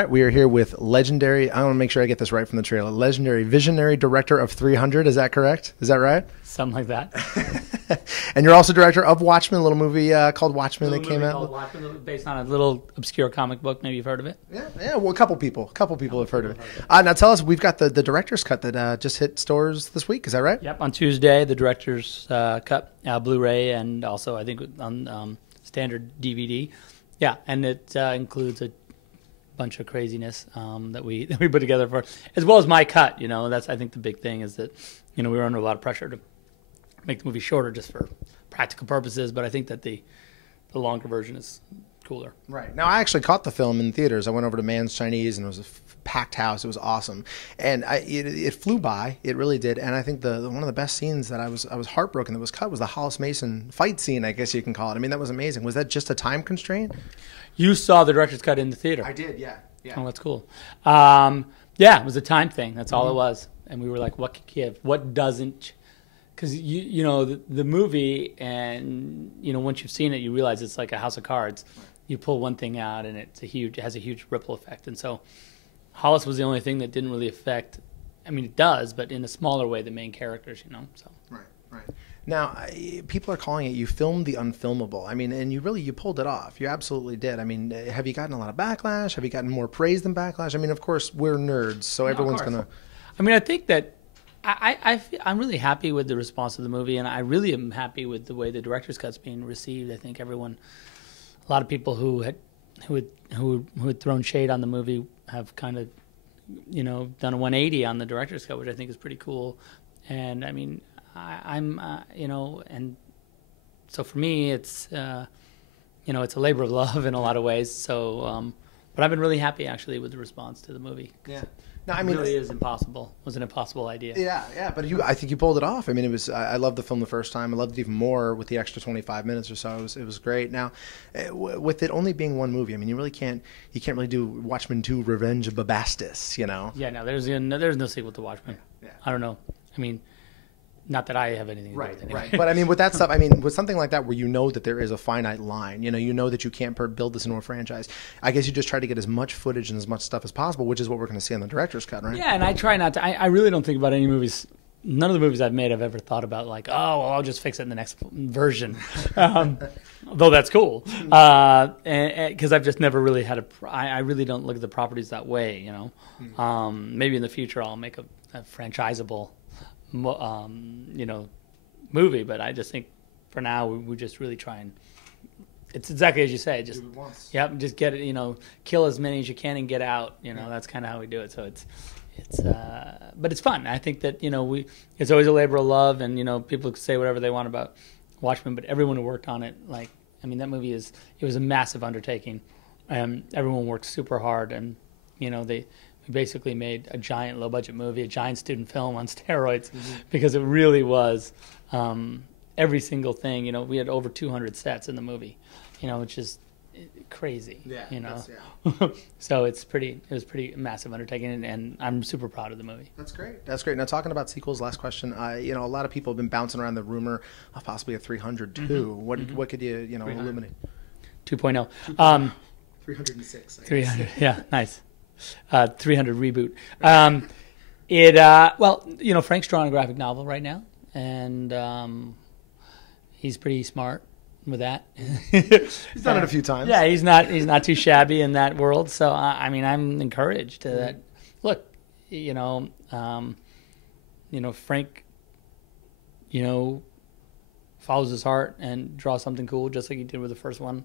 right, we are here with legendary, I want to make sure I get this right from the trailer, legendary visionary director of 300, is that correct? Is that right? Something like that. And you're also director of Watchmen, a little movie called Watchmen that came out. Called Watchmen, based on a little obscure comic book. Maybe you've heard of it. Yeah. Well, a couple people have heard of it. Now tell us, we've got the director's cut that just hit stores this week. Is that right? Yep. On Tuesday, the director's cut, Blu-ray, and also I think on standard DVD. Yeah, and it includes a bunch of craziness that we put together for, as well as my cut. You know, that's I think the big thing is that we were under a lot of pressure to make the movie shorter just for practical purposes, but I think that the longer version is cooler. Right. Now, I actually caught the film in theaters. I went over to Man's Chinese, and it was a packed house. It was awesome. And it flew by. It really did. And I think one of the best scenes that I was heartbroken that was cut was the Hollis Mason fight scene, I guess you can call it. I mean, that was amazing. Was that just a time constraint? You saw the director's cut in the theater. I did, yeah. Oh, that's cool. Yeah, it was a time thing. That's all it was. And we were like, what could give? What doesn't? Because the movie, and once you've seen it, you realize it's like a house of cards. You pull one thing out, and it has a huge ripple effect. And so, Hollis was the only thing that didn't really affect. I mean, it does, but in a smaller way, the main characters. So right. Now, people are calling it, you filmed the unfilmable. I mean, and you pulled it off. You absolutely did. I mean, have you gotten a lot of backlash? Have you gotten more praise than backlash? I mean, of course, we're nerds, so everyone's going to. I mean, I think that I'm really happy with the response of the movie, and I really am happy with the way the director's cut's being received. I think a lot of people who had thrown shade on the movie have kind of, done a 180 on the director's cut, which I think is pretty cool. And I mean, I'm and so for me, it's it's a labor of love in a lot of ways. So, but I've been really happy actually with the response to the movie. Yeah. No, I mean, it really is impossible. It was an impossible idea. Yeah, but I think you pulled it off. I mean, it was. I loved the film the first time. I loved it even more with the extra 25 minutes or so. It was great. Now, with it only being one movie, I mean, you can't really do Watchmen 2: Revenge of Bubastis, Yeah, no, there's no sequel to Watchmen. Yeah. I don't know. I mean, not that I have anything to do with it. Anyway. Right. But I mean, with that stuff, I mean, with something like that where that there is a finite line, you know that you can't build this into a franchise. I guess you just try to get as much footage and as much stuff as possible, which is what we're going to see on the director's cut, right? Yeah, and I try not to. I really don't think about any movies. None of the movies I've made I've ever thought about like, oh, well, I'll just fix it in the next version. Though that's cool, because I've just never really had I really don't look at the properties that way, Maybe in the future I'll make a franchisable movie, but I just think for now we just really try and it's exactly as you say, just just get it, kill as many as you can and get out, that's kind of how we do it. So it's but it's fun. I think that it's always a labor of love, and people say whatever they want about Watchmen, but everyone who worked on it, that movie it was a massive undertaking, and everyone worked super hard, and we basically made a giant low-budget movie, a giant student film on steroids, because it really was every single thing. We had over 200 sets in the movie, which is crazy. So it was pretty massive undertaking, and I'm super proud of the movie. That's great. Now, talking about sequels, last question. A lot of people have been bouncing around the rumor of possibly a 300 too. What could you illuminate? 2.0. 306. 300. Yeah, nice. 300 reboot. Frank's drawing a graphic novel right now, and he's pretty smart with that. He's done it a few times. Yeah, he's not too shabby in that world. So I'm encouraged to that. Look, Frank, follows his heart and draws something cool, just like he did with the first one.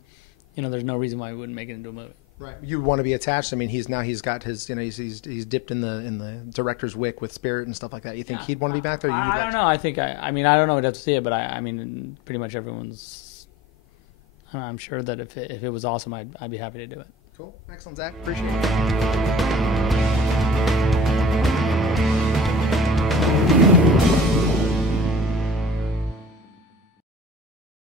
There's no reason why he wouldn't make it into a movie. Right. You want to be attached. I mean, he's got his, he's dipped in the director's wick with Spirit and stuff like that. You think he'd want to be back there? I don't know. I think I don't know. I'd have to see it, but I mean, pretty much everyone's. I'm sure that if it was awesome, I'd be happy to do it. Cool. Excellent, Zach. Appreciate it.